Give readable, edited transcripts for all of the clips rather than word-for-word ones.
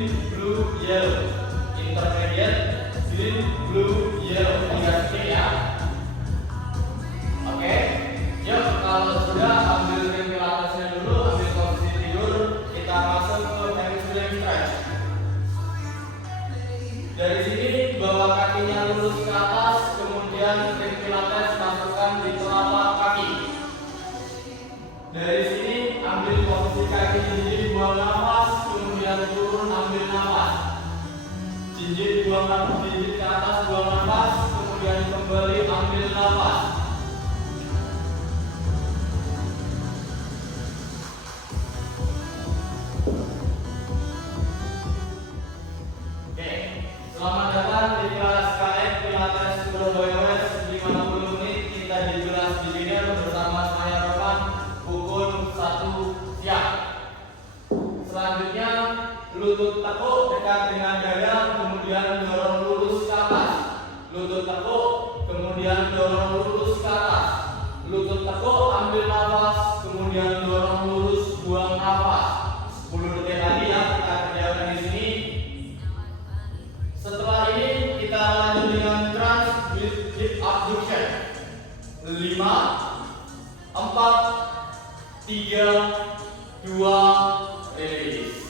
green, blue, yellow. Intermediate, green, blue, yellow. Tiga skill ya. Oke. Yuk, kalau sudah ambil ring pilatesnya dulu, ambil posisi tidur, kita masuk ke hamstring stretch. Dari sini bawa kakinya lurus ke atas, kemudian ring pilates masukkan di telapak kaki. Dari sini ambil posisi kaki jinjit, buang nafas, kemudian turun ambil nafas. Jinjit buang nafas, jinjit ke atas, buang nafas, kemudian kembali ambil nafas. Oke, selamat datang di kelas KF Pilates Surabaya West 50 menit. Kita di kelas beginner bersama saya Roman. Pukul 1 siang. Selanjutnya lutut tekuk dekat dengan dada, kemudian dorong lurus ke atas. Lutut tekuk, kemudian dorong lurus ke atas. Lutut tekuk, ambil nafas, kemudian dorong lurus, buang nafas. 10 detik lagi ya kita kerjakan di sini. Setelah ini kita lanjut dengan crunch with hip abduction. 5, 4, 3, 2, release.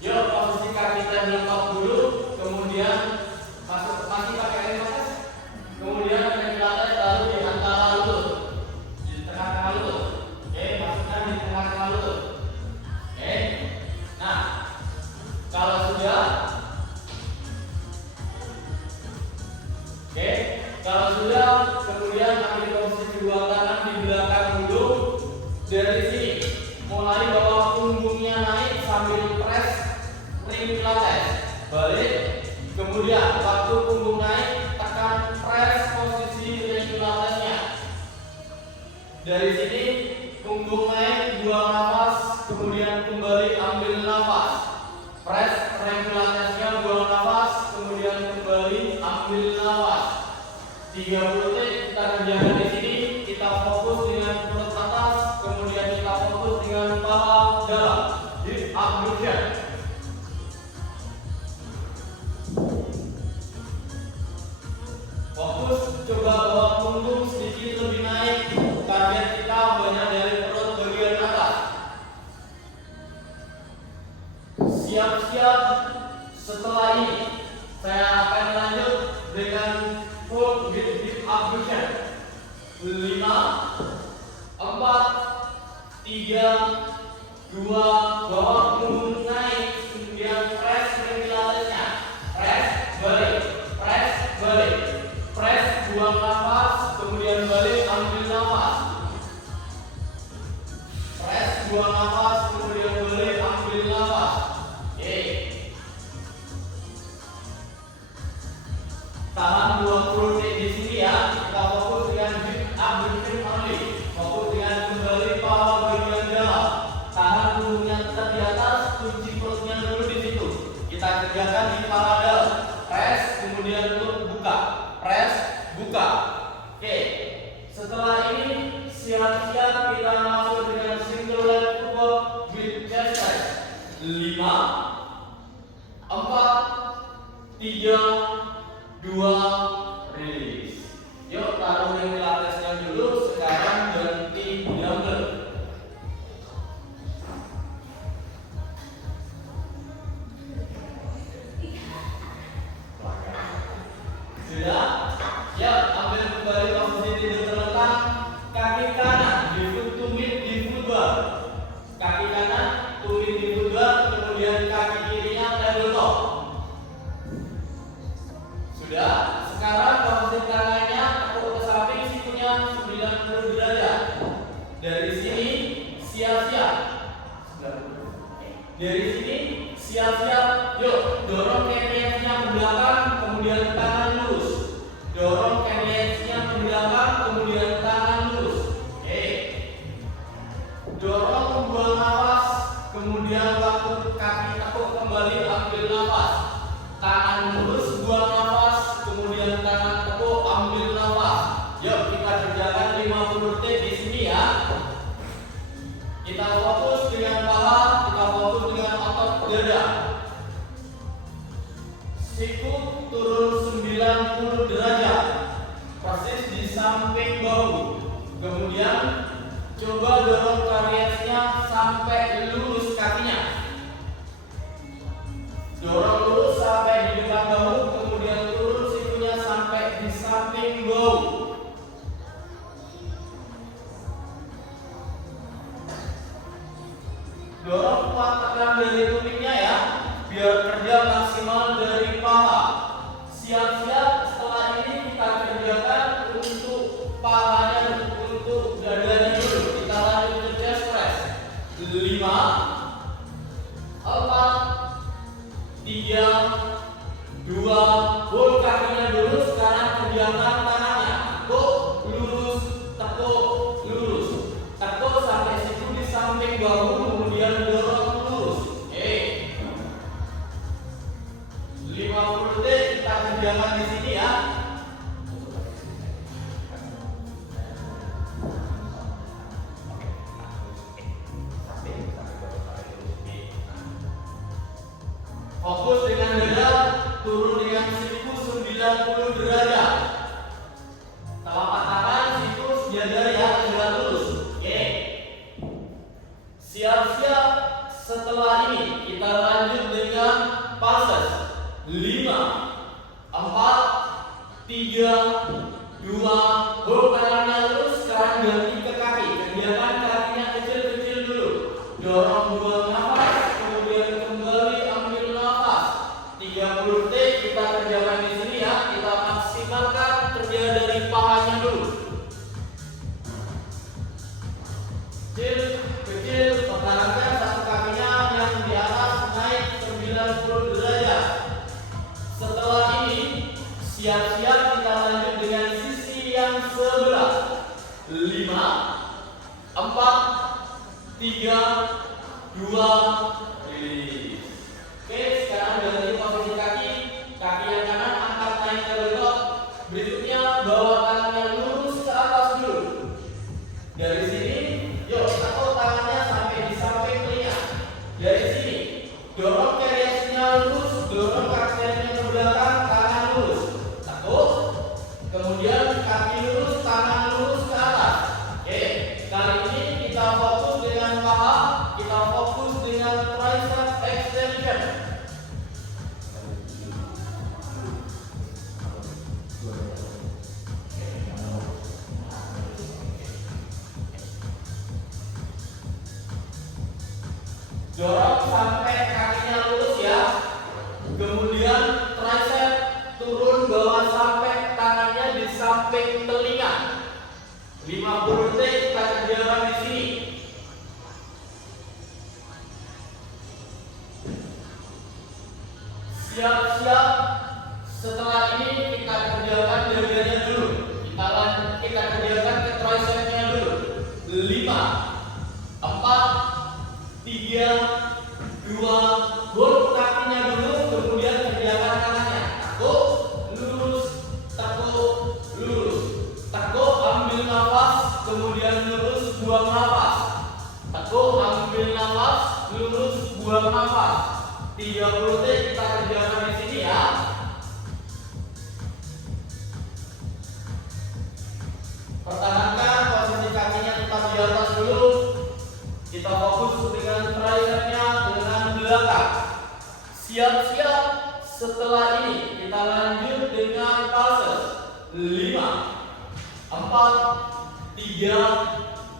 Yuk, posisi kaki kita lengkap dulu, kemudian masih pakai ring pilates, kemudian ring pilates taruh di antara lutut, di tengah-tengah lutut. Oke, masukkan di tengah-tengah lutut. Oke, nah kalau sudah, kemudian ambil posisi kedua tangan di belakang dulu. Dari sini mulai bawa punggungnya naik sambil press ring pilates. Balik, kemudian waktu punggung naik tekan press posisi ring pilatesnya. Dari sini punggung naik, buang nafas, kemudian kembali ambil nafas. Press ring pilatesnya, buang nafas, kemudian kembali ambil nafas. 30 detik kita kerjakan di sini. Kita fokus dengan perut atas, kemudian kita fokus dengan paha dalam. Hip abduction. Fokus, coba bawa punggung sedikit lebih naik. Target kita banyak dari perut bagian atas. Siap-siap. Setelah ini saya akan lanjut dengan full with hip abduction. 5, 4, 3, 2, bawa punggung naik, kemudian press ring pilatesnya. Press, balik, press, balik, press, buang nafas, kemudian balik, ambil nafas. Press, buang nafas, kemudian balik, ambil nafas. Oke. Tahan 20 detik di sini ya. Kita fokus dengan hip abduction only. Fokus dengan kembali paha bagian dalam. Tahan punggungnya tetap di atas, kunci perutnya dulu di situ. Kita kerjakan di paha dalam. Press, kemudian buka. Press, buka. Oke. Setelah ini siap-siap kita masuk dengan single leg squat with chest press. 5, 4, 3, 2, release. Yuk taruh ring pilatesnya dulu. Sekarang ganti dumbbell. Sudah? Siap, ambil kembali posisi tidur terlentang. Kaki kanan tumit di footbar. Kaki kanan tumit di footbar, kemudian kaki kirinya tabletop. Sudah? Sekarang posisi tangannya tekuk ke samping, sikunya 90 derajat. Dari sini siap-siap. Dari sini siap-siap. Yuk, dorong knees-nya ke belakang, kemudian tangan lurus. Dorong knees-nya ke belakang, kemudian tangan lurus. Oke. Dorong, buang nafas, kemudian waktu kaki tekuk kembali ambil nafas. Tangan lurus, buang nafas, kemudian tangan tekuk ambil nafas. Yuk kita kerjakan 50 detik di sini ya. Kita fokus dengan paha, kita fokus dengan otot dada. siku turun 90 derajat, persis di samping bahu. Kemudian coba dorong kariesnya sampai lurus kakinya. Dorong lurus sampai di depan bahu, kemudian turun sikunya sampai di samping bahu. Dorong kuat tekan dari tumitnya ya, biar kerja maksimal dari paha. Siap-siap, setelah ini kita kerjakan untuk pahanya, untuk dadanya dulu. Kita lanjut ke chest press. 5, 4, 3, 2, hold kakinya dulu. Sekarang kerjakan tangannya. Tekuk, lurus, tekuk, lurus. Tekuk sampai siku di samping bahu, kemudian dorong lurus. Oke. 50 detik kita kerjakan di sini ya. Fokus dengan dada, turun dengan siku 90 derajat. Telapak tangan, siku, dada ya, tegak lurus. Oke. Siap-siap, setelah ini kita lanjut dengan pulses. 5, 4, 3, 2, hold tangannya lurus. Sekarang ganti ke kaki. Kerjakan kakinya kecil-kecil dulu. Dorong, buang nafas, kemudian kembali ambil nafas. 30 detik kita kerjakan di sini ya. Kita maksimalkan kerja dari pahanya dulu. Kecil, pertahankan satu kakinya yang di atas naik 90 derajat. Setelah ini siap-siap kita lanjut dengan sisi yang sebelah. 5, 4, 3, 2, rilis. Oke, sekarang ganti posisi kaki. Kaki yang kanan angkat naik ke bentok. Berikutnya bawa tangannya lurus ke atas dulu. Dari sini, yuk taruh tangannya sampai di samping telinga. Dari sini, dorong kariesnya lurus, dorong kakinya ke belakang, tangan lurus. Takut. Kemudian kaki lurus, tangan lurus ke atas. Oke, kali ini kita fokus dengan paha, kita fokus dengan tricep extension. Dorong sampai kakinya lurus ya. Kemudian tricep turun bawah sampai tangannya di samping telinga. 50 detik kita kerjakan di sini. Siap-siap. Setelah ini kita kerjakan dadanya dulu. Kita kerjakan ke tricepnya dulu. 5, 4, 3, 2, hold kakinya dulu, kemudian kerjakan tangannya. Tekuk, lurus, tekuk, lurus. Tekuk, ambil nafas, kemudian lurus, buang nafas. Tekuk, ambil nafas, lurus, buang nafas. 30 detik kita kerjakan di sini ya. Pertahankan posisi kakinya tetap di atas dulu. Kita fokus dengan tricepnya dengan belakang. Siap-siap, setelah ini kita lanjut dengan pulses. 5, 4, 3,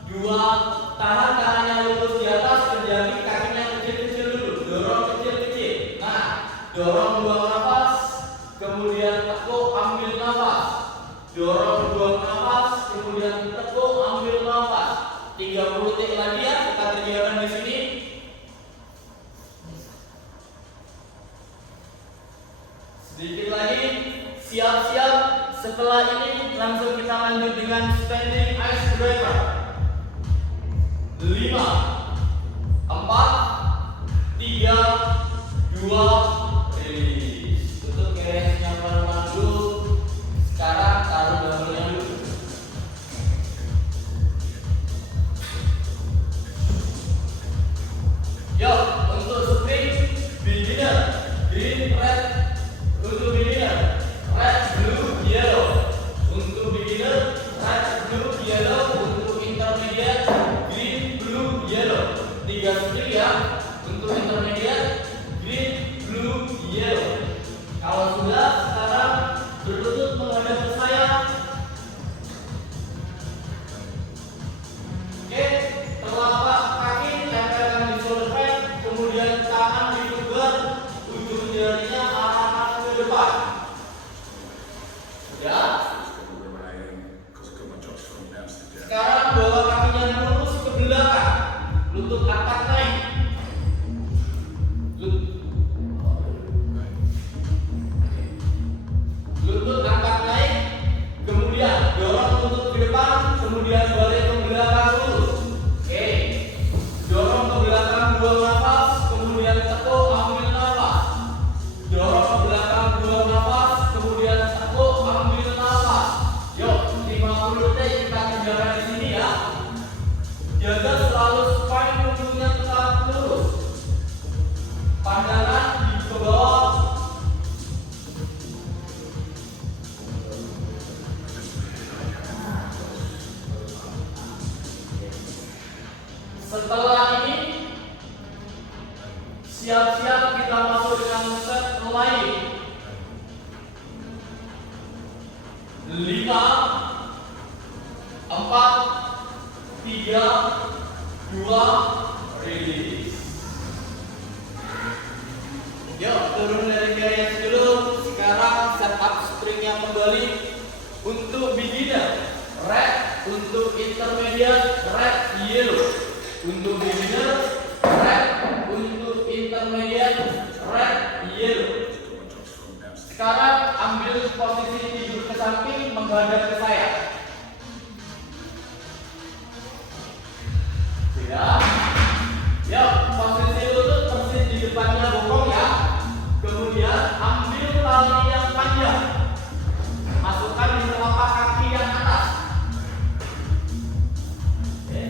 2, tahan tangannya lurus di atas, kerjakan kakinya kecil-kecil dulu. Dorong kecil-kecil. Nah, dorong, buang nafas, kemudian tekuk, ambil nafas. Dorong, buang nafas, kemudian tekuk, ambil nafas. 30 detik lagi ya, kita kerjakan di sini. Sedikit lagi, siap-siap. Setelah ini langsung kita lanjut dengan standing icebreaker. 5, 4, 3, 2, rilis. Tutup kariesnya pelan-pelan dulu. Sekarang taruh dumbbellnya dulu. Yuk, untuk sprint beginner, green, red, Untuk beginner, red, blue, yellow. Untuk beginner, red, blue, yellow. Untuk intermediate, green, blue, yellow. 3 string ya. Untuk intermediate, green, blue, yellow. Kalau sudah, sekarang berlutut menghadap ke saya. Oke, telapak kaki tempelkan di shoulder pad, kemudian tangan dipugar, ujung jarinya arahkan ke depan. Ya. Sekarang bawa kakinya lurus ke belakang, lutut angkat naik. Lutut angkat naik, kemudian dorong lutut ke depan, kemudian balik ke belakang lurus. Oke, dorong ke belakang, buang nafas, kemudian tekuk, ambil nafas. Dorong ke belakang, buang nafas, kemudian tekuk, ambil nafas. Yuk, 50 detik kita kerjakan di sini ya. Jaga selalu spine punggungnya tetap lurus. Pandangan di ke bawah. Setelah ini siap-siap kita masuk dengan set lain. 5, 4, 3, 2, release. Yuk, turun dari garis dulu. Sekarang set up stringnya kembali. Untuk beginner, red. Untuk intermediate, red, yellow. Untuk beginner, red. Untuk intermediate, red, yellow. Sekarang ambil posisi tidur ke samping menghadap ke saya. Sudah. Yuk, posisi lutut persis di depannya bokong ya. Kemudian ambil tali yang panjang, masukkan di telapak kaki yang atas. Oke.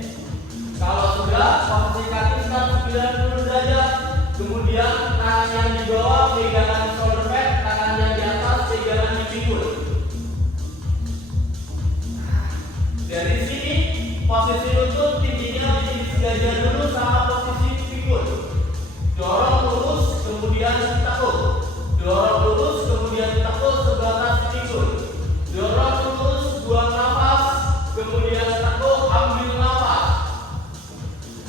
Kalau sudah, posisi kaki 90 derajat. Kemudian tangan yang di bawah pegangan shoulder pad, tangan yang di atas pegangan di pinggul. Dari sini posisi lutut tingginya disejajar dulu sama posisi pinggul. Dorong lurus, kemudian tekuk. Dorong lurus, kemudian tekuk sebatas pinggul. Dorong lurus, buang nafas, kemudian tekuk, ambil nafas.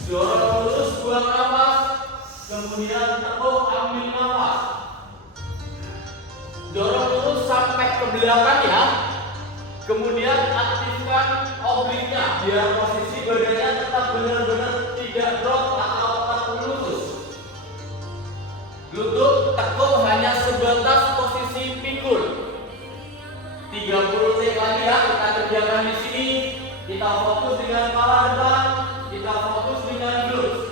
Dorong lurus, buang nafas, kemudian tekuk, ambil nafas. Dorong lurus sampai ke belakang ya. Kemudian aktifkan obliknya biar posisi badannya tetap benar-benar tidak drop atau tetap lurus. Lutut tekuk hanya sebatas posisi pinggul. 30 detik lagi ya kita kerjakan di sini. Kita fokus dengan kepala depan, kita fokus dengan glutes.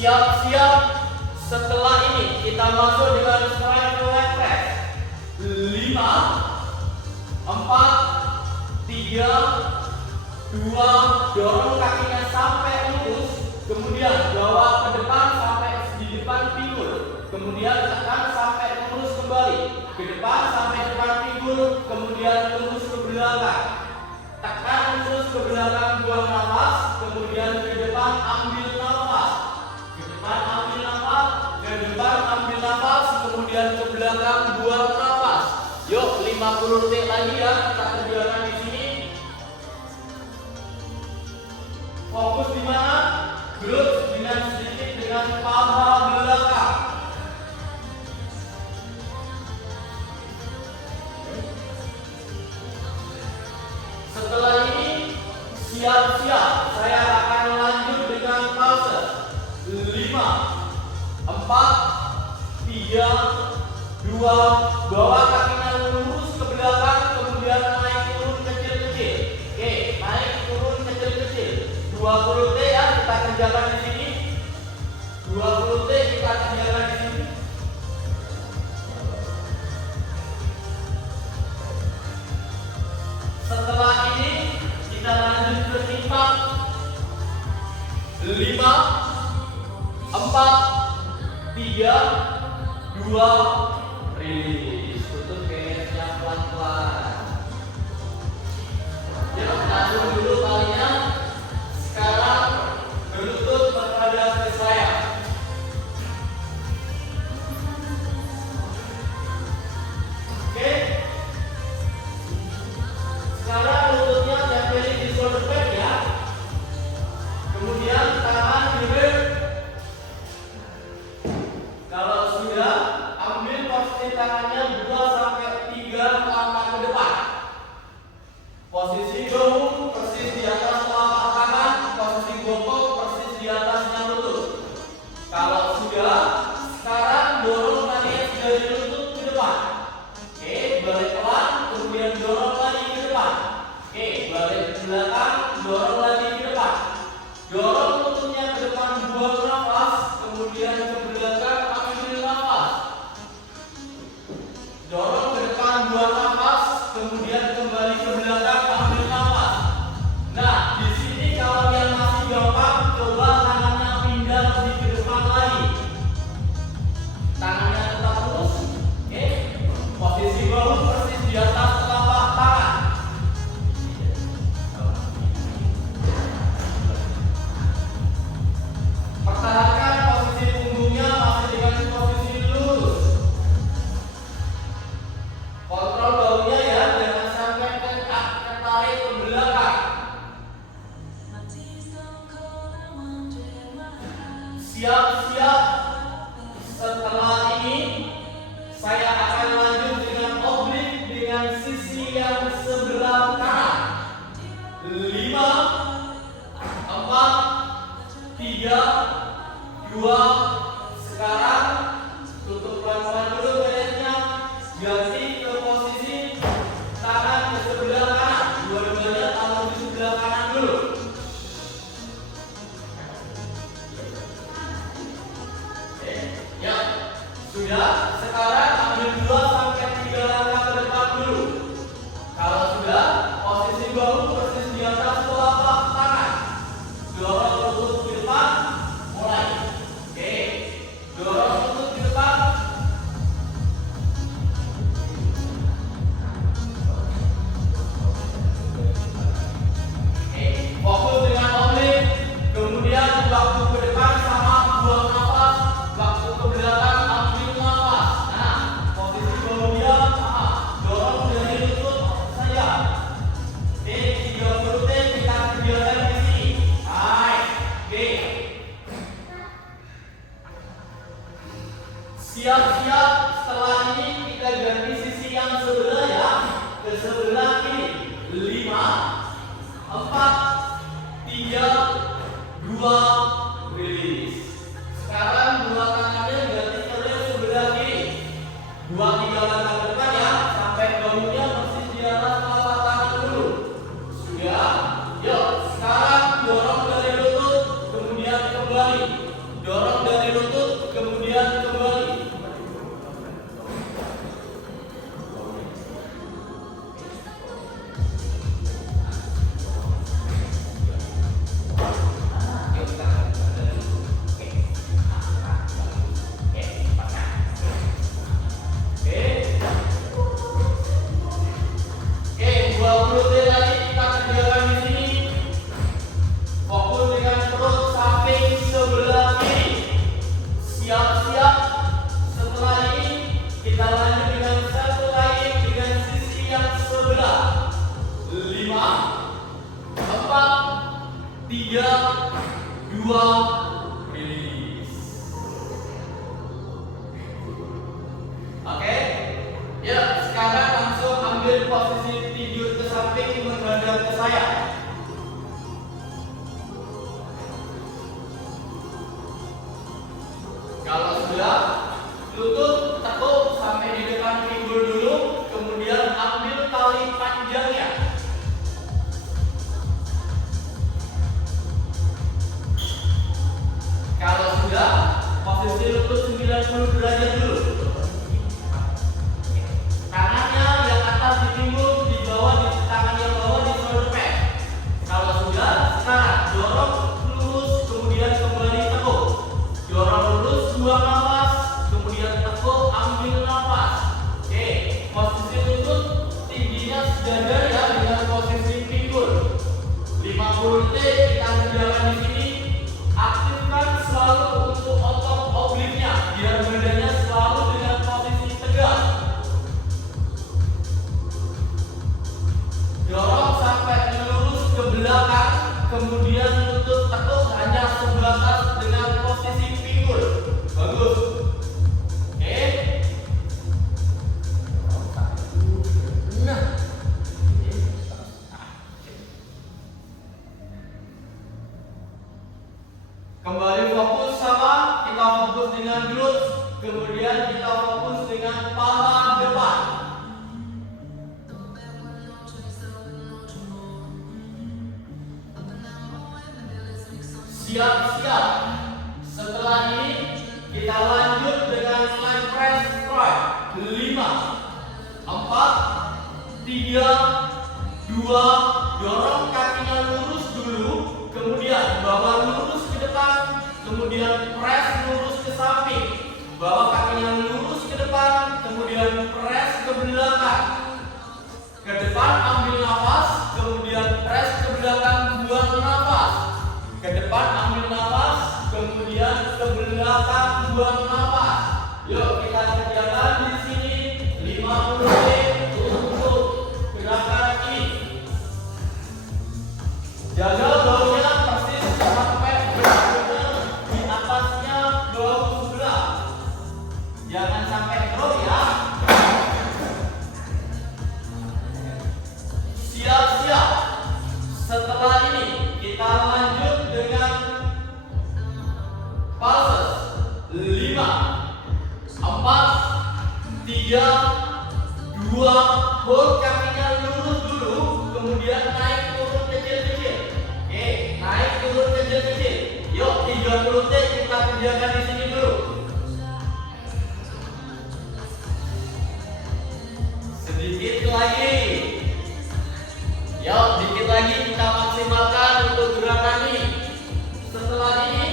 Siap-siap, setelah ini kita masuk dengan straight leg press. 5, 4, 3, 2, dorong kakinya sampai lurus, kemudian bawa ke depan sampai di depan pinggul, kemudian tekan sampai lurus kembali, ke depan sampai depan pinggul, kemudian lurus ke belakang, tekan lurus ke belakang, buang nafas, kemudian ke depan ambil nafas. Ambil nafas, ke depan ambil nafas, kemudian ke belakang buang nafas. Yuk, 50 detik lagi ya kita kerjakan di sini. Fokus di mana? Glutes dengan sedikit dengan paha belakang. Setelah ini siap-siap, saya akan lanjut dengan pause. 5, 4, 3, 2, bawa kakinya lurus ke belakang, kemudian naik turun kecil-kecil. Oke, naik turun kecil-kecil. 20 detik ya kita kerjakan di sini. 5, 20 detik kita kerjakan di sini. Setelah ini kita lanjut ke tingkat 5, 4, 3, 2, rilis. Tutup kayaknya pelan-pelan. Ya, langsung dulu kalinya. Sekarang berlutut menghadap ke saya. Oke. Sekarang lututnya tempelin di shoulder pad ya. Kemudian tangan direm. Kalau sudah, ambil posisi tangannya 2 sampai 3 langkah ke depan. Posisi bahu persis di atas telapak tangan, posisi bokong persis di atasnya lutut. Kalau sudah, sekarang dorong tangannya dari lutut ke depan. Oke, balik pelan, kemudian dorong lagi ke depan. Oke, balik ke belakang, dorong lagi ke depan. Dorong lututnya ke depan, buang nafas, kemudian ke belakang, ambil nafas. Dorong ke depan, buang nafas, kemudian kembali ke belakang, ambil nafas. Nah, di sini kalau yang masih gampang, coba tangannya pindah lebih ke depan lagi. Tangannya tetap lurus. Oke. Posisi bahu persis di atas telapak tangan. Pertahankan posisi punggungnya masih dengan posisi lurus. Kontrol bahunya ya, jangan sampai ketarik ke belakang. Siap-siap. Setelah ini saya akan lanjut dengan oblik dengan sisi yang sebelah kanan. 5, 4, 3, 2. Sekarang tutup pelan-pelan dulu badannya. Ganti ke posisi tangan ke sebelah kanan. Dua-duanya taruh di sebelah kanan dulu. Oke, ya. Sudah, sekarang ambil 2 sampai 3 langkah ke depan dulu. Kalau sudah, posisi bahu persis di atas telapak tangan. Dorong lutut ke depan, mulai. Oke, dorong lutut ke depan. Oke, fokus dengan oblik. Kemudian waktu ke depan sama buang nafas, waktu ke belakang ambil nafas. Nah, posisi bahunya sama, dorong dari lutut saja. Oke, 30 detik kita kerjakan di sini. Baik, oke. Siap-siap. Setelah ini kita ganti sisi yang sebelah ya, ke sebelah kiri. 5, 4, 3, 2, rilis. Sekarang dua tangannya ganti ke sebelah kiri. 2-3 langkah ke depan ya, sampai bahunya persis di atas telapak tangan dulu. Sudah? Yuk, sekarang dorong dari lutut, kemudian kembali. Dorong dari lutut, kemudian kembali. Oke, 20 detik lagi kita kerjakan di sini. Fokus dengan perut samping sebelah kiri. Siap-siap. Setelah ini kita lanjut dengan satu lagi dengan sisi yang sebelah. 5, 4, 3, 2, rilis. Oke. Ya, sekarang langsung ambil posisi tidur ke samping menghadap ke saya. Kalau sudah, lutut tekuk sampai di depan pinggul dulu, kemudian ambil tali panjangnya. Kalau sudah, Posisi lutut 90 derajat dulu. Tangannya yang atas di pinggul, di bawah di tangan yang bawah di shoulder pad. Kalau sudah, sekarang dorong lurus, kemudian kembali tekuk. Dorong lurus, buang nafas, kemudian tekuk, ambil nafas. Oke, posisi lutut tingginya sejajar ya dengan posisi pinggul. 50 detik kita kerjakan di sini. Aktifkan selalu untuk otot obliknya biar badannya selalu dengan posisi tegak. Dorong sampai lurus ke belakang, kemudian lutut tekuk hanya sebatas dengan posisi pinggul. Bagus. Oke. Nah. Kembali fokus sama, kita fokus dengan glutes, kemudian kita fokus dengan paha depan. Siap-siap. Setelah ini kita lanjut dengan leg press squat. 5, 4, 3, 2, dorong kakinya lurus dulu, kemudian bawa lurus ke depan, kemudian press lurus ke samping, bawa kakinya lurus ke depan, kemudian press ke belakang, ke depan ambil nafas, kemudian press ke belakang, buang nafas, ke depan ambil nafas, kemudian ke belakang, buang nafas. Yuk kita kerjakan di sini 50 detik untuk gerakan ini. Jaga baunya persis sampai benar-benar di atasnya bau sebelah. Jangan sampai drop ya. Siap-siap. Setelah ini kita lanjut dengan pulses. 5, 4, 3, 2, hold kakinya lurus dulu, kemudian naik turun kecil-kecil. Oke, naik turun kecil-kecil. Yuk 30 detik kita kerjakan di sini dulu. Sedikit lagi. Yuk, dikit lagi kita maksimalkan untuk gerakan ini. Setelah ini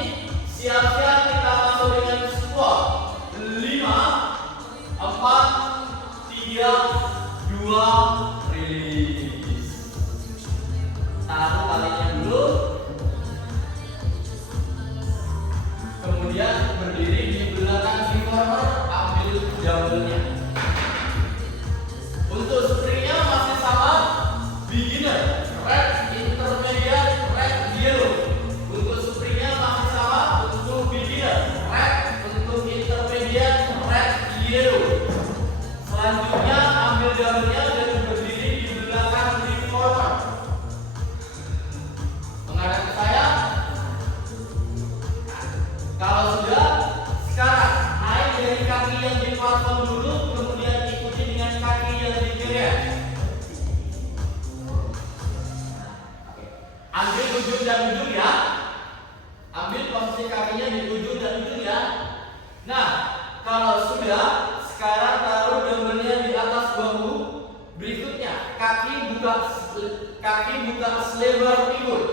siap-siap kita masuk dengan squat. 5, 4, 3, 2, rilis. Taruh talinya dulu. Kemudian berdiri di belakang reformer, ambil dumbbellnya. Untuk springnya masih sama, beginner, red, intermediate, red, yellow. Untuk springnya masih sama, untuk beginner, red, untuk intermediate, red, yellow. Selanjutnya ambil dumbbellnya dan berdiri di belakang reformer. Menghadap ke saya. Kalau sudah, sekarang naik dari kaki yang di platform dulu, kemudian ikuti dengan kaki yang di kiri. Ambil ujung dan ujung ya. Ambil posisi kakinya di ujung dan ujung ya. Nah, kalau sudah, sekarang taruh dumbbellnya di atas bahu. Berikutnya, kaki buka selebar pinggul.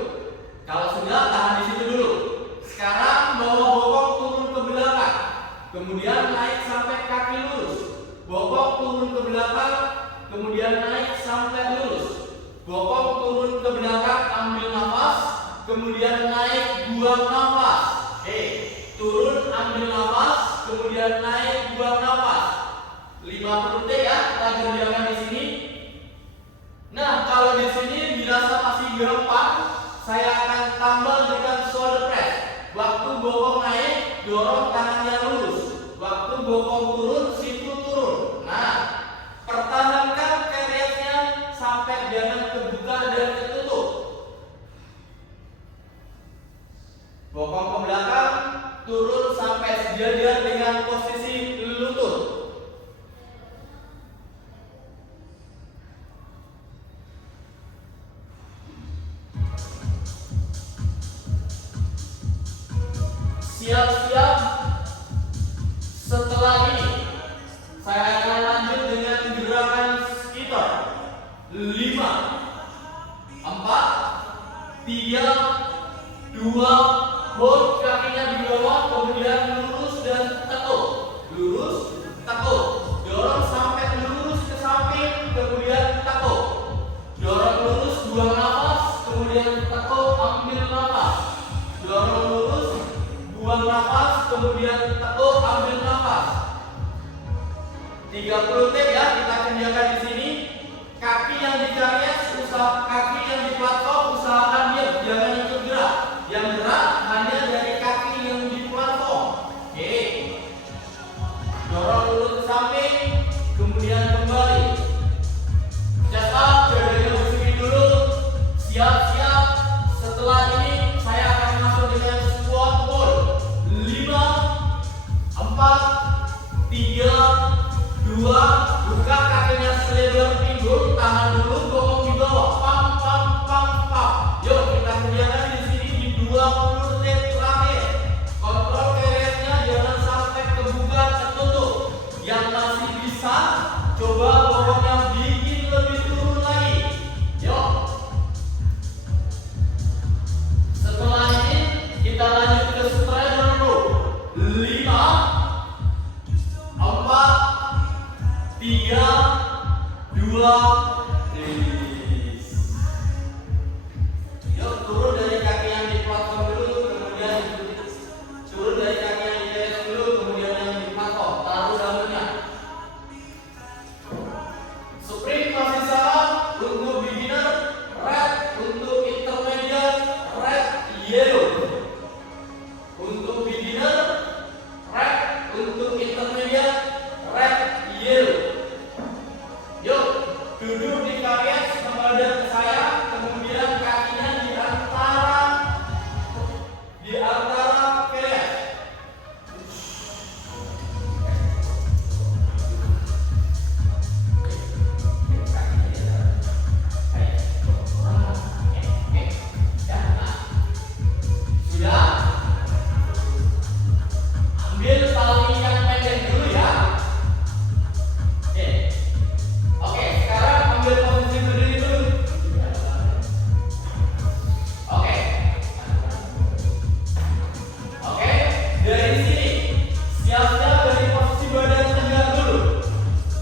Kalau sudah, tahan di situ dulu. Sekarang bawa bokong turun ke belakang, kemudian naik sampai kaki lurus. Bokong turun ke belakang, kemudian naik sampai lurus. Bokong turun ke belakang, ambil nafas, kemudian naik, buang nafas. Turun, ambil nafas, kemudian naik, buang nafas. 50 detik ya kita kerjakan di sini. Nah, kalau di sini dirasa masih gampang, saya akan tambah dengan shoulder press. Waktu bokong naik, dorong tangannya lurus. Waktu bokong turun, situ turun. Nah, pertahankan carriage-nya sampai jangan kebuka dan ketutup. Bokong ke belakang, turun sampai sejajar dengan posisi lutut. Siap-siap. 3, 2, hold kakinya di bawah, kemudian lurus dan tekuk. Lurus, tekuk. Dorong sampai lurus ke samping, kemudian tekuk. Dorong lurus, buang nafas, kemudian tekuk, ambil nafas. Dorong lurus, buang nafas, kemudian tekuk, ambil nafas. 30 take ya, kita kerjakan di sini. Kaki yang di karyas, kaki yang di platform usahakan diam, jangan ikut gerak. Yang gerak hanya dari kaki yang di platform. Oke. Dorong lurus ke samping, kemudian kembali. Cepat, dadanya bersih dulu. Siap-siap. Setelah ini saya akan masuk dengan squat pull. 5, 4, 3, 2, buka kakinya selebar pinggul, tahan dulu, gomong di bawah. Pam, pam, pam, pam. Yuk kita kerjakan di sini di 20 detik terakhir. Kontrol keretnya jangan sampai kebuka tertutup. Yang masih bisa, coba bobotnya bikin lebih turun lagi. Yuk. Setelah ini kita lanjut ke strider dulu. 5, 4, 3, 2, release. Yuk turun dari kaki yang di platform dulu, kemudian turun dari kaki yang di atas dulu, kemudian yang di platform. Taruh daunnya. Sprint masih sama untuk beginner, red, untuk intermediate, red, yellow. Untuk beginner, red, untuk intermediate, red, yellow. Yuk, duduk di karyas menghadap ke saya, kemudian kakinya di antara karyas. Sudah? Ambil tali yang pendek dulu ya. Oke, sekarang ambil posisi berdiri dulu. Oke, dari sini siap-siap dari posisi badan tegak dulu.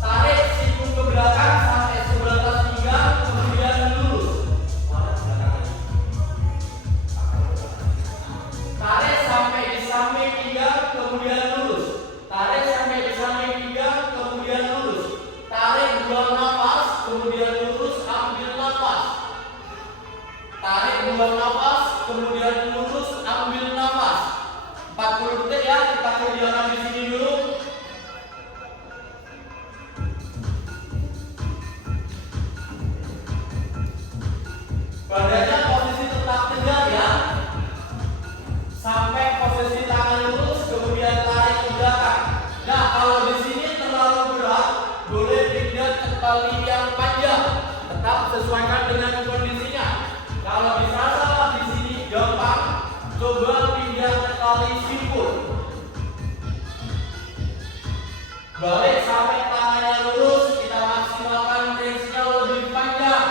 Tarik siku ke belakang sampai sebatas pinggang, kemudian lurus. Tarik sampai di samping pinggang, kemudian lurus. Tarik sampai di samping pinggang, kemudian lurus. Tarik, buang nafas, kemudian lurus, ambil nafas. Tarik, buang nafas, kemudian lurus, ambil nafas. 40 detik ya, kita kerjakan di sini dulu. Badannya posisi tetap tegak ya. Sampai posisi tangan lurus, kemudian tarik ke belakang. Nah, kalau di sini terlalu berat, boleh pindah ke tali yang panjang. Tetap sesuaikan dengan kondisinya. Kalau dirasa di sini gampang, coba pindah ke tali simpul. Balik sampai tangannya lurus, kita maksimalkan range-nya lebih panjang.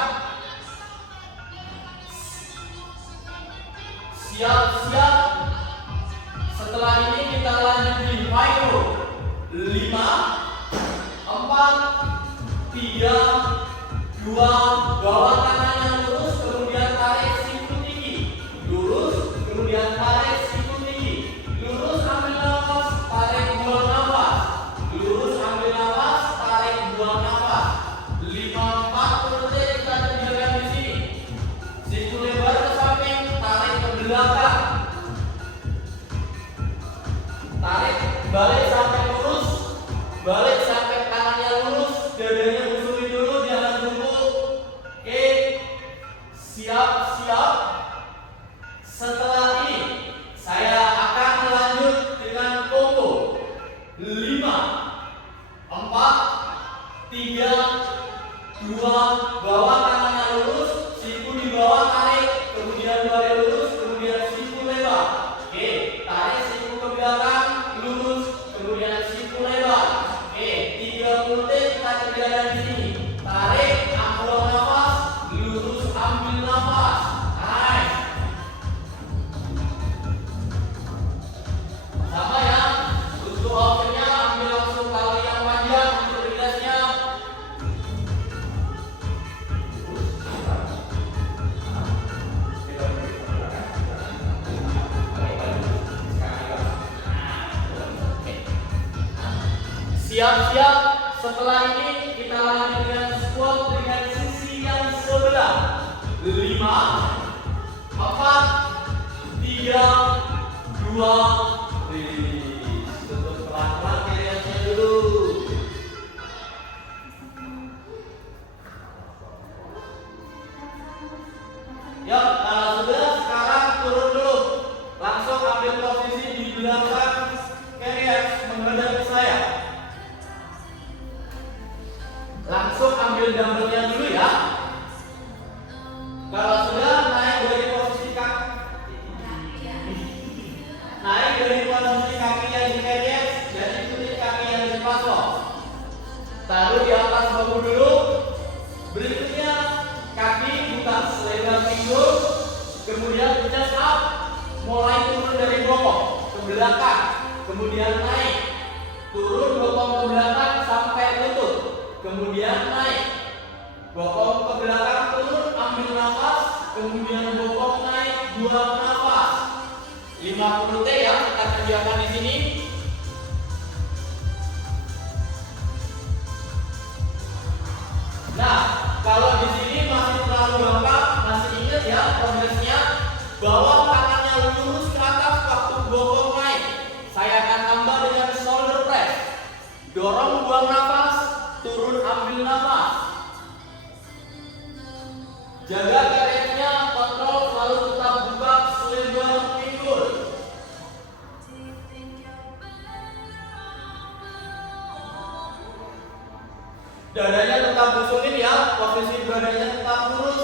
Siap-siap. Setelah ini kita lanjut di pyro. 5, 4, 3, 2, bawa tangannya lurus, kemudian tarik siku tinggi. Lurus, kemudian tarik siku tinggi. Lurus, ambil nafas, tarik, buang nafas. Lurus, ambil nafas, tarik, buang nafas. 5, 4 detik kita kerjakan di sini. Siku lebar ke samping, tarik ke belakang. Tarik, balik sampai lurus. Balik sampai tangannya lurus, dadanya busuri dulu, jangan bungkuk. Oke, siap-siap. Setelah ini saya akan lanjut dengan combo. 5, 4, 3, 2, bawa tangannya lurus, siku di bawah, tarik, kemudian balik lurus, kemudian siku lebar. Oke, tarik siku ke belakang, lurus, kemudian siku lebar. Oke, Siap-siap. Setelah ini kita lanjut dengan squat dengan sisi yang sebelah. 5, 4, 3, 2, release. Tutup pelan-pelan kiriannya dulu. Yuk, kalau sudah sekarang turun dulu. Langsung ambil posisi di belakang carrier menghadap ke saya. Langsung ambil dumbbellnya dulu ya. Kalau sudah naik dari posisi kaki, naik dari posisi kaki yang di carrier dan ikuti kaki yang di platform. Taruh di atas bahu dulu. Berikutnya kaki buka selebar pinggul, kemudian chest up, mulai turun dari bokong ke belakang, kemudian naik, turun bokong ke belakang sampai lutut, kemudian naik, bokong ke belakang turun, ambil nafas, kemudian bokong naik, buang nafas. 50 T ya kita kerjakan di sini. Nah, kalau di sini masih terlalu gampang, masih ingat ya progresnya. Bawa tangannya lurus ke atas waktu bokong naik. Saya akan tambah dengan shoulder press. Dorong, buang nafas, turun, ambil nafas. Jaga karetnya, kontrol, selalu tetap buka selebar pinggul. Dadanya tetap busungin ya, posisi badannya tetap lurus.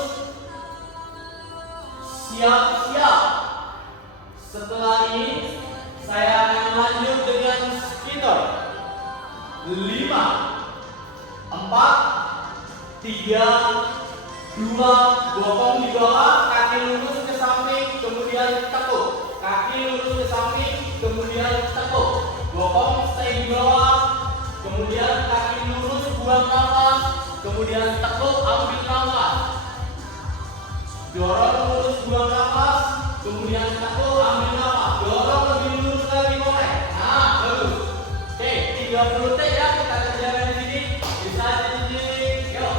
Siap-siap. Setelah ini saya akan lanjut dengan skitter. 5, 4, 3, 2, bokong di bawah, kaki lurus ke samping, kemudian tekuk. Kaki lurus ke samping, kemudian tekuk. Bokong stay di bawah, kemudian kaki lurus, buang nafas, kemudian tekuk, ambil nafas. Dorong lurus, buang nafas, kemudian tekuk, ambil nafas. Dorong lebih lurus lagi, boleh. Nah, bagus. Oke, 30 T ya kita kerjakan di sini. Bisa dijijik. Yuk.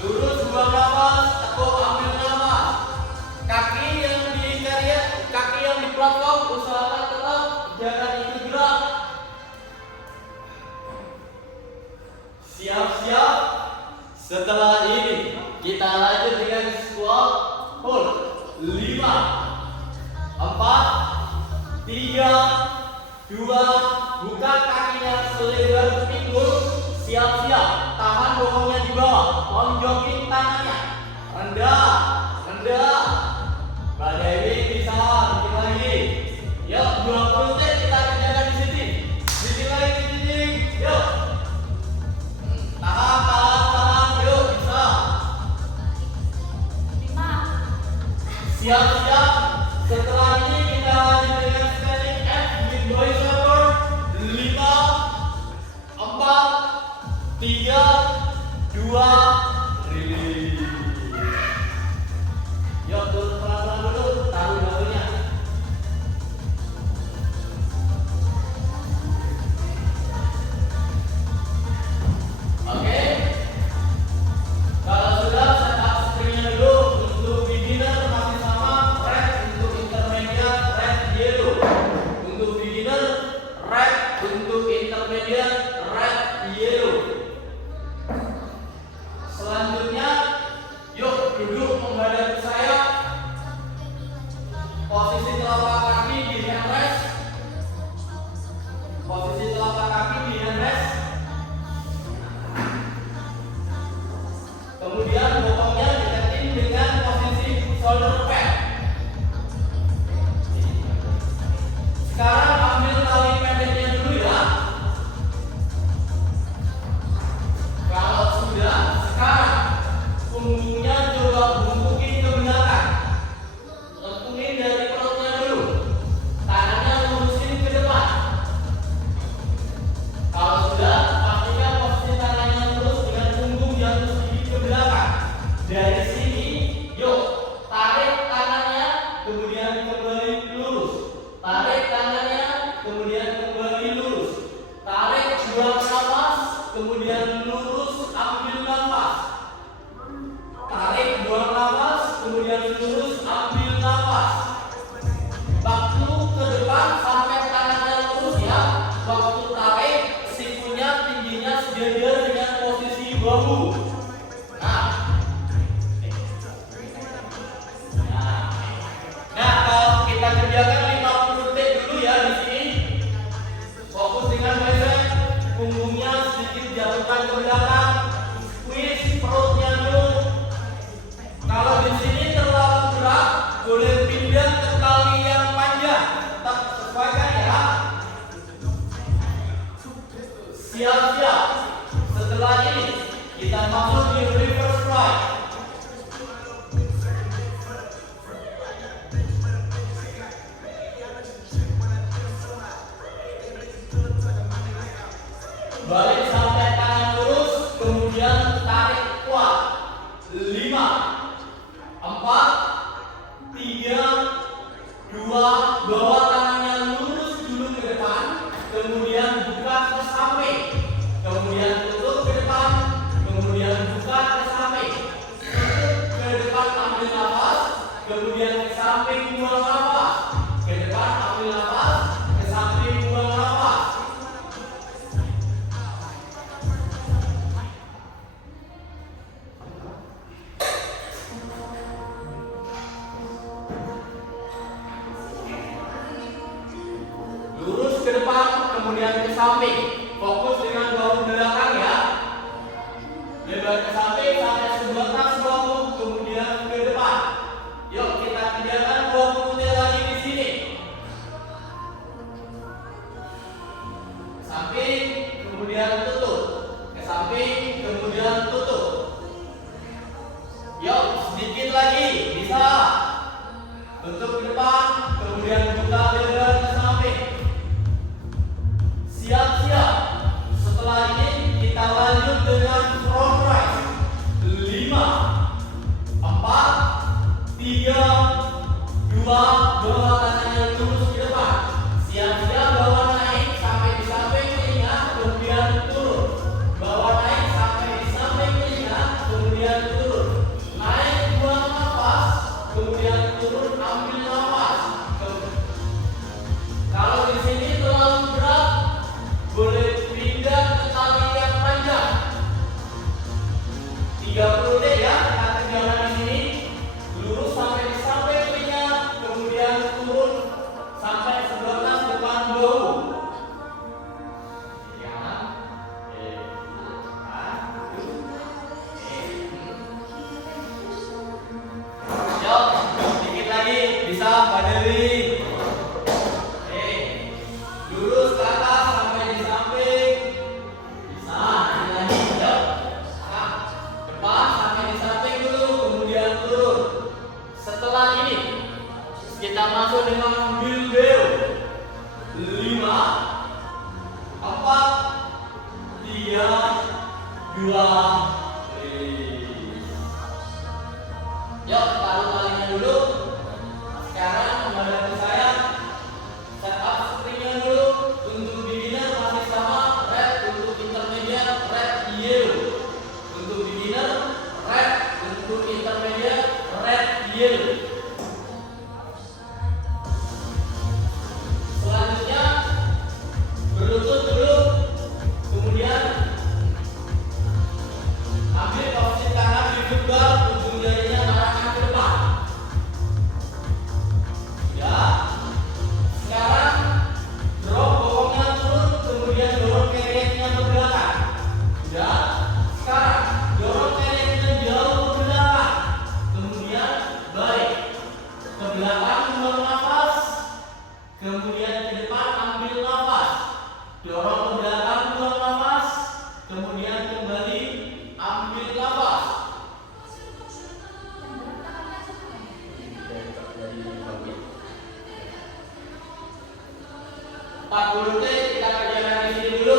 Lurus, buang nafas, tekuk, ambil nafas. Kaki yang di carrier, kaki yang di platform, usahakan tetap jangan ikut gerak. Siap-siap. Setelah ini kita lanjut dengan squat pull. 5, 4, 3, 2, buka kakinya selebar pinggul. Siap-siap. Tahan bokongnya di bawah. Lonjokin tangannya. Rendah, rendah. Mbak Dewi bisa bikin lagi. Yuk, 20 T kita kerjakan di sini. Bikin lagi di sini. Yuk. Tahan, tahan, tahan. Yuk, bisa. Siap-siap. Setelah ini kita lanjut dengan standing F with boy shoulder. 5, 4, 3, 2, release. Yuk, turun pelan-pelan dulu. Taruh daunnya. balik sampai tangan lurus, kemudian tarik kuat. 5, 4, 3, 2, bawa tangannya lurus dulu ke depan, kemudian buka ke samping, kemudian tutup ke depan, kemudian buka ke samping, tutup ke depan, ambil nafas, kemudian ke samping, buang nafas, ke depan, ambil nafas, ke samping, buang nafas. Lurus ke depan, kemudian ke samping. Fokus dengan bahu belakang ya. Lebar ke samping sampai sebatas bahu, kemudian ke depan. Yuk kita kerjakan 20 detik lagi di sini. Ke samping, kemudian tutup. Ke samping, kemudian tutup. Yuk sedikit lagi, bisa. Tutup ke depan, kemudian buka lebar ke samping. Siap-siap. Setelah ini kita lanjut dengan front rise. 5, 4, 3, 2, bawa tangannya lurus ke depan. Siap-siap bawa naik sampai di samping telinga, kemudian turun. Bawa naik sampai di samping telinga, kemudian turun. Naik, buang nafas, kemudian turun, ambil nafas. Kalau di sini terlalu berat, boleh pindah ke tali yang panjang. 30 detik ya, kita kerjakan di sini. Lurus sampai di samping telinga, kemudian turun sampai sebatas depan bahu. Jangan. Yuk, sedikit lagi, bisa Pak Dewi. Lurus ke atas sampai di samping. Bisa, ini lagi. Yuk. Nah, depan sampai di samping dulu, kemudian turun. Setelah ini kita masuk dengan wheelbarrow. 5, 4, 3, 2, yuk taruh talinya dulu. Sekarang menghadap ke saya. Setup springnya dulu. Untuk beginner masih sama, red. Untuk intermediate, red, yellow. Untuk beginner, red. Untuk intermediate, red, yellow. Selanjutnya berlutut dulu, kemudian ambil posisi tangan di football, ujung jarinya arahkan ke depan. Ya. Sekarang drop bokongnya turun, kemudian dorong keringetnya ke belakang. Ya. Sekarang dorong keringetnya jauh ke belakang, kemudian balik ke belakang, buang nafas, kemudian ke depan, ambil nafas, dorong ke belakang, buang nafas, kemudian kembali, ambil nafas. 40 detik kita kerjakan di sini dulu.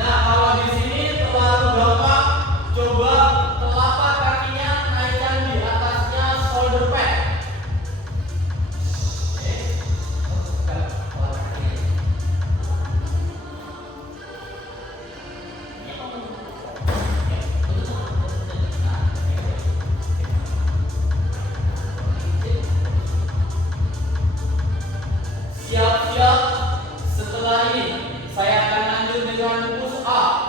Nah, kalau di sini terlalu gampang, coba telapak kakinya naikkan di atasnya shoulder pad. Siap-siap. Setelah ini saya akan lanjut dengan push up.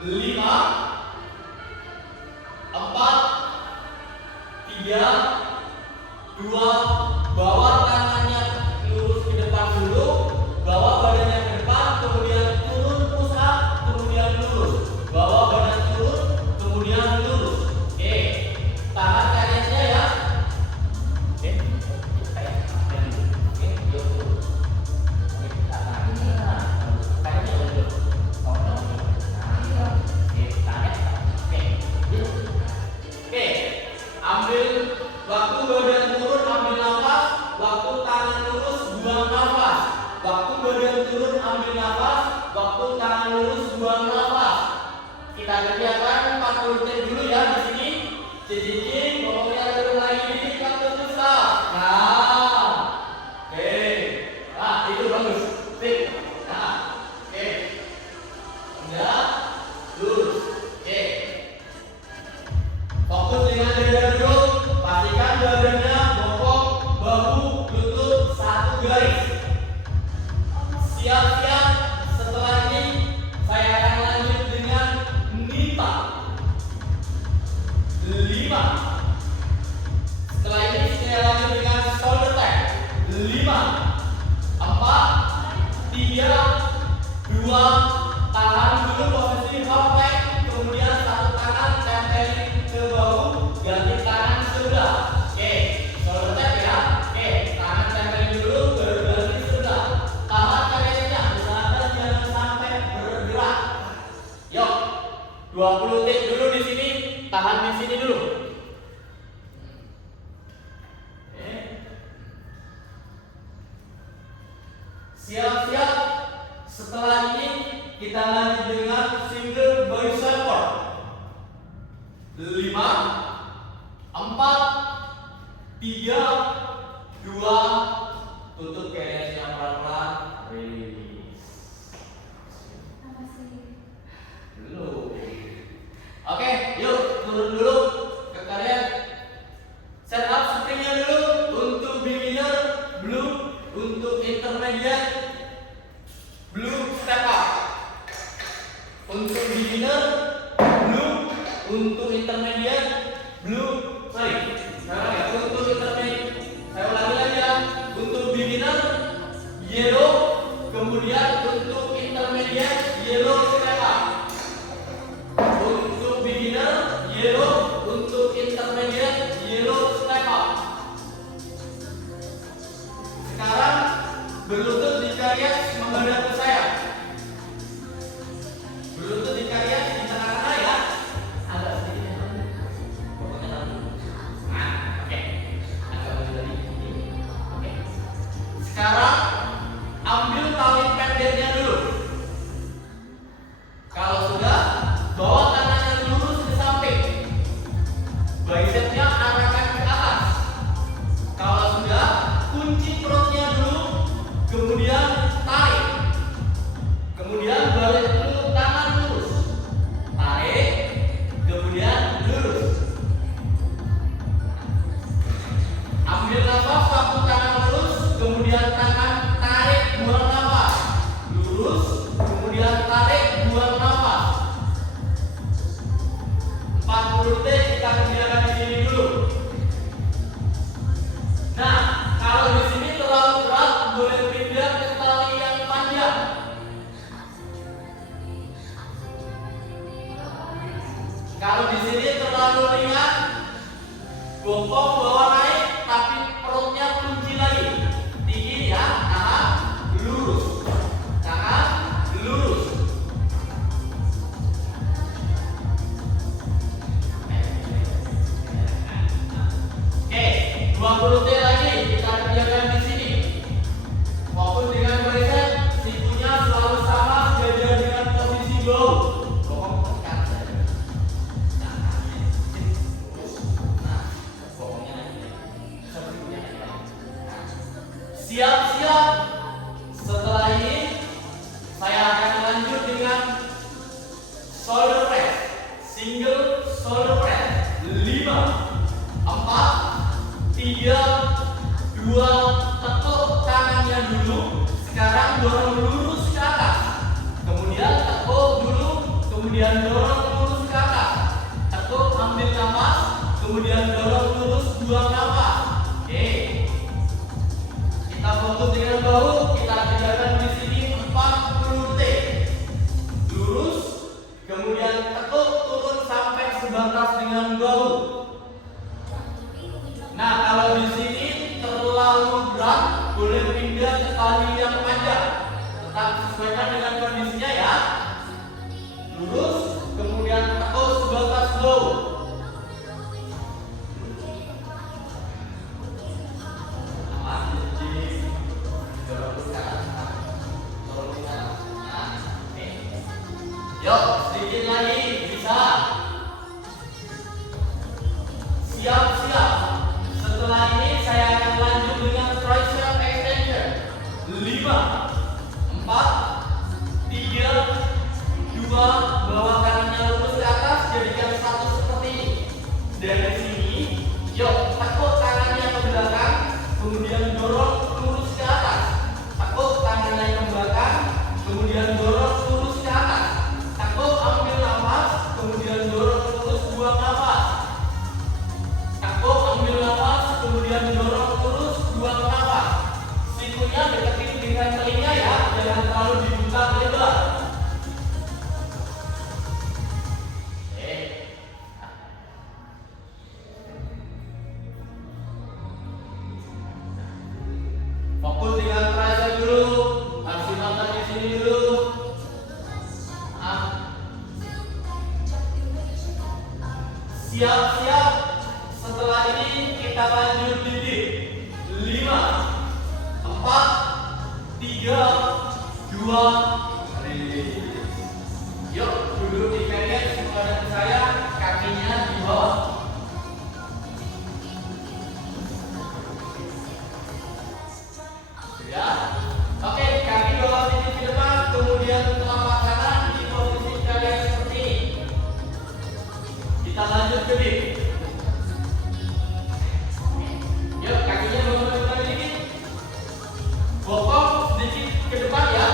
5, 4, 3, 2, bawa tangannya lurus ke depan dulu, bawa badannya ke depan, kemudian turun push up, kemudian lurus, bawa badan turun, kemudian lurus. Oke, tangan kaliannya kita kerjakan 40 detik dulu ya di sini. Sedikit, pokoknya turun lagi di waktu susah. Nah, oke. Nah, itu bagus. Sip. Nah, oke. Udah, lurus. Oke. Fokus dengan dada dulu. Pastikan dadanya bokong, bahu, lutut satu garis. Siap-siap. Setelah ini saya akan lanjut dengan nita. 5. Setelah ini saya lanjut dengan shoulder tap. 5, 4, 3, 2, tahan dulu posisi half plank, kemudian satu tangan tempelin ke bahu, ganti tangan sebelah. Oke, shoulder tap ya. Oke, tangan tempelin dulu, baru ganti sebelah. Tahan kakinya, usahakan jangan sampai bergerak. Yuk, 20 detik dulu di sini, tahan di sini dulu. Siap-siap. Setelah ini kita lanjut dengan single bicep curl. 5, 4, 3, 2, tutup kayaknya pelan-pelan. Release. Dulu. Oke, yuk turun dulu ke kalian. Set up springnya dulu untuk beginner, blue untuk intermediate, blue step up. Untuk beginner, blue untuk intermediate, blue untuk intermediate. Saya ulangi lagi ya. Untuk beginner, yellow, kemudian untuk intermediate, yellow step up. Untuk beginner, yellow, untuk intermediate, yellow step up. Sekarang berlutut di kalian menghadap ke saya. Berlutut di kalian di tengah-tengah ya. Agak sedikit. Pokoknya nah, oke. Agak maju lagi. Oke. Sekarang ambil tali pendeknya dulu. Kalau sudah, bawa tangannya lurus ke samping. Bicepnya arahkan ke atas. Kalau sudah, kunci perutnya dulu, kemudian tarik. Kemudian balik dulu tangan lurus. Tarik, kemudian lurus. Ambil nafas waktu tangan lurus, kemudian tangan tarik, buang nafas. Lurus, kemudian tarik, buang nafas. 40 detik kita kerjakan di sini dulu. Nah, kalau di sini terlalu berat, boleh pindah ke tali yang panjang. Kalau di sini terlalu ringan, bokong bawa naik, tapi perutnya kunci lagi. Tinggi ya, tahan, lurus. Tahan, lurus. Oke, 20 detik lagi kita kerjakan di sini. Fokus dengan bicep, sikunya selalu sama, sejajar dengan posisi bahu. Bokong tekan saja. Nah, bokongnya lagi. Sikunya lagi. Siap-siap. Setelah ini saya akan lanjut dengan shoulder press, single shoulder press. 5, 4, 3, 2, tekuk tangannya dulu. Sekarang dorong lurus ke atas. Kemudian tekuk dulu, kemudian dorong lurus ke atas. Tekuk, ambil nafas, kemudian dorong lurus, buang nafas. Oke. Kita fokus dengan bahu, kita kerjakan di sini 40 detik. Lurus, kemudian tekuk turun sampai sebatas dengan bahu. Nah, kalau di sini terlalu berat, boleh pindah ke tali yang panjang. Tetap sesuaikan dengan kondisinya ya. Lurus, kemudian tekuk sebatas bahu. Yuk, sedikit lagi, bisa Dari sini, yuk tekuk tangannya ke belakang, kemudian dorong lurus ke atas. Tekuk tangannya ke belakang, kemudian dorong lurus ke atas. Tekuk, ambil nafas, kemudian dorong lurus, buang nafas. Tekuk, ambil nafas, kemudian dorong lurus, buang nafas. Sikunya deketin dengan telinga ya, jangan terlalu dibuka lebar. Fokus dengan tricep dulu, maksimalkan di sini dulu. Siap-siap. Setelah ini kita lanjut dikit. 5, 4, 3, 2, rilis. Yuk duduk di carrier sebelah saya, kakinya di bawah. Ya, oke, kaki bawa titik ke depan, kemudian telapak kanan di posisi kalian seperti ini. Kita lanjut ke dip. Yuk, kakinya bawa ke depan dikit. Bokong sedikit ke depan ya.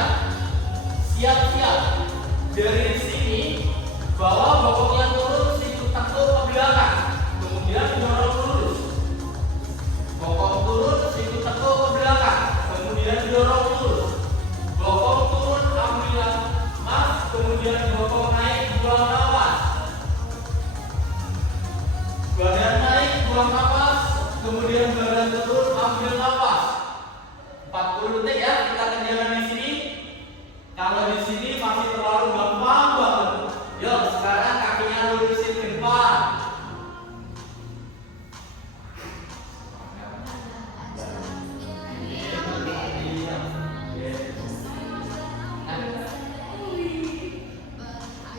Siap-siap. Dari sini, bawa bokongnya turun, siku tekuk ke belakang. Kemudian dorong lurus. Bokong turun, siku tekuk ke belakang. Kemudian dorong lurus. Bokong turun, ambil nafas, kemudian bokong naik, buang nafas. Badan naik, buang nafas, kemudian badan turun, ambil nafas. 40 detik ya, kita kerjakan di sini. Kalau di sini masih terlalu gampang banget. Yuk, sekarang kakinya lurusin ke depan.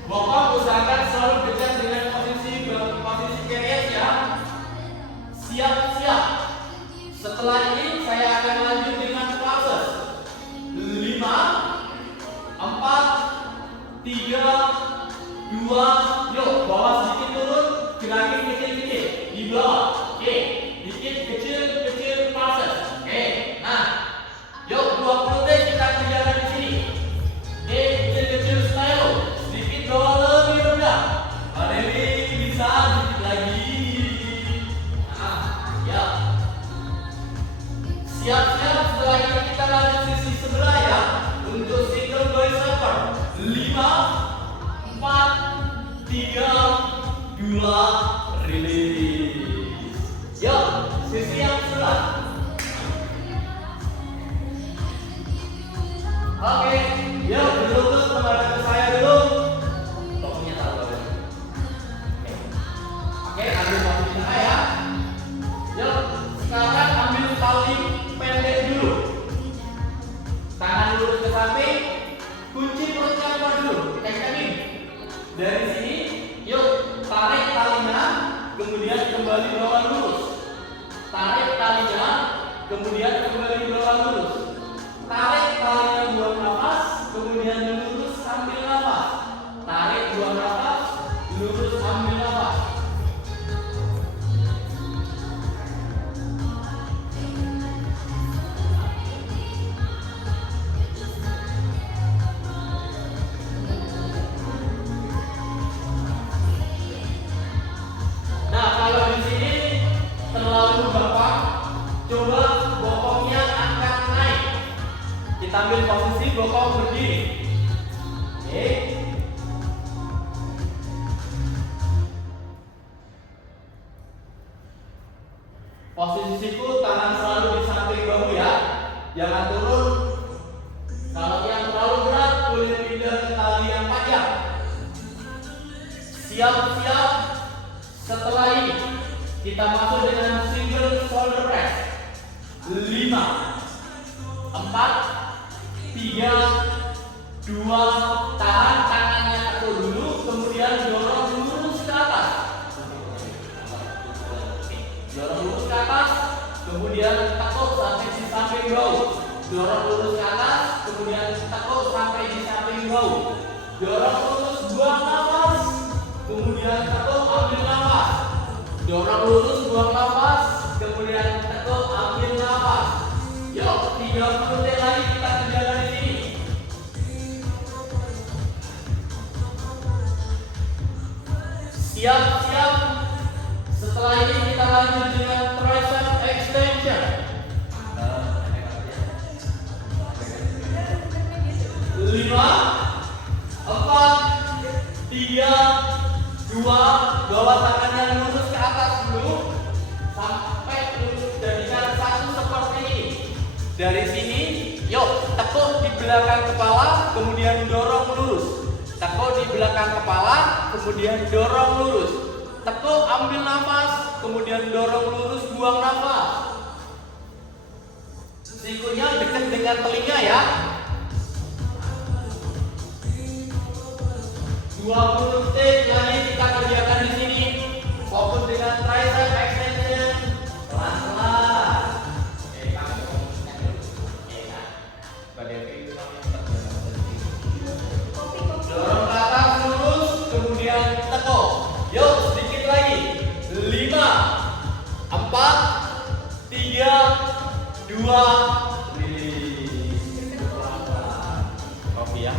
Bokong usahakan selalu dekat dengan posisi carrier ya. Siap-siap. Setelah ini saya akan lanjut dengan pulses. 5, 4, 3, 2, yuk bawah sedikit turun, gerakin kecil-kecil di bawah. Oke, dikit kecil pulses. Oke, nah, yuk 20 detik kita kerjakan di sini. Oke, kecil style. Sedikit bawah lebih rendah. Pak Dewi bisa dikit lagi. Nah, ya. Siap-siap, setelah ini kita lanjut sisi sebelah ya. Untuk single bicycle. 5, 4, 3, 2, rilis. Yuk, sisi yang sebelah. Oke, yuk berlutut menghadap ke saya dulu. Tokonya taruh bawah. Oke, ambil posisi tengah ya. Yuk, sekarang ambil tali pendek dulu. Tangan lurus ke samping, kunci perutnya keluar dulu. Tekenin. Dari sini, yuk tarik talinya, kemudian kembali bawa lurus. Tarik talinya, kemudian kembali bawa lurus. Tarik talinya, buang nafas, kemudian lurus sambil nafas. Tarik, buang nafas, lurus sambil nafas. Nah, kalau di sini terlalu gampang, coba bokongnya angkat naik. Kita ambil posisi bokong berdiri. Oke. Posisi siku, tangan selalu di samping bahu ya. Jangan turun. Kalau yang terlalu berat, boleh pindah ke tali yang panjang. Siap-siap. Setelah ini kita masuk dengan single shoulder press. 5, 4, 3, 2, tahan tangannya tekuk dulu, kemudian dorong lurus ke atas. Dorong lurus ke atas, kemudian tekuk sampai di samping bahu. Dorong lurus ke atas, kemudian tekuk sampai di samping bahu. Dorong lurus, buang nafas, kemudian tekuk, ambil nafas. dorong lurus, buang nafas, kemudian tekuk, ambil nafas. Yuk, 30 detik lagi kita kerjakan di sini. Siap-siap. Setelah ini kita lanjut dengan tricep extension. 5, 4, 3, 2, bawa tangannya lurus ke atas dulu sampai lurus, jadikan satu seperti ini. Dari sini, yuk tekuk di belakang kepala, kemudian dorong lurus. Tekuk di belakang kepala, kemudian dorong lurus. Tekuk, ambil nafas, kemudian dorong lurus, buang nafas. Sikunya dekat dengan telinga ya. 20 detik lagi kita kerjakan di sini. Fokus dengan tricep extension. Pelan-pelan. Dorong ke atas lurus, kemudian tekuk. Yuk, sedikit lagi. 5, 4, 3, 2, rilis. Kopi ya.